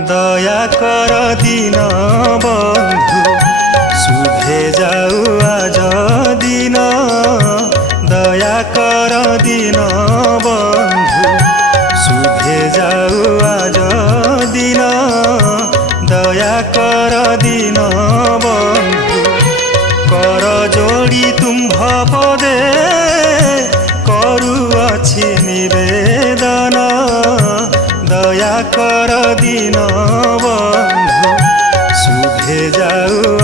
দয়া কর দিন বন্ধু শুভে যাও আজ দিন দয়া কর দিন বন্ধু শুভে যাও আজ দিন দয়া কর দিন বন্ধু কর যোড়ি তুম্ভ পদে করুଅছি নিবেদন দয়া কর দিন বন্ধু শুভে যাও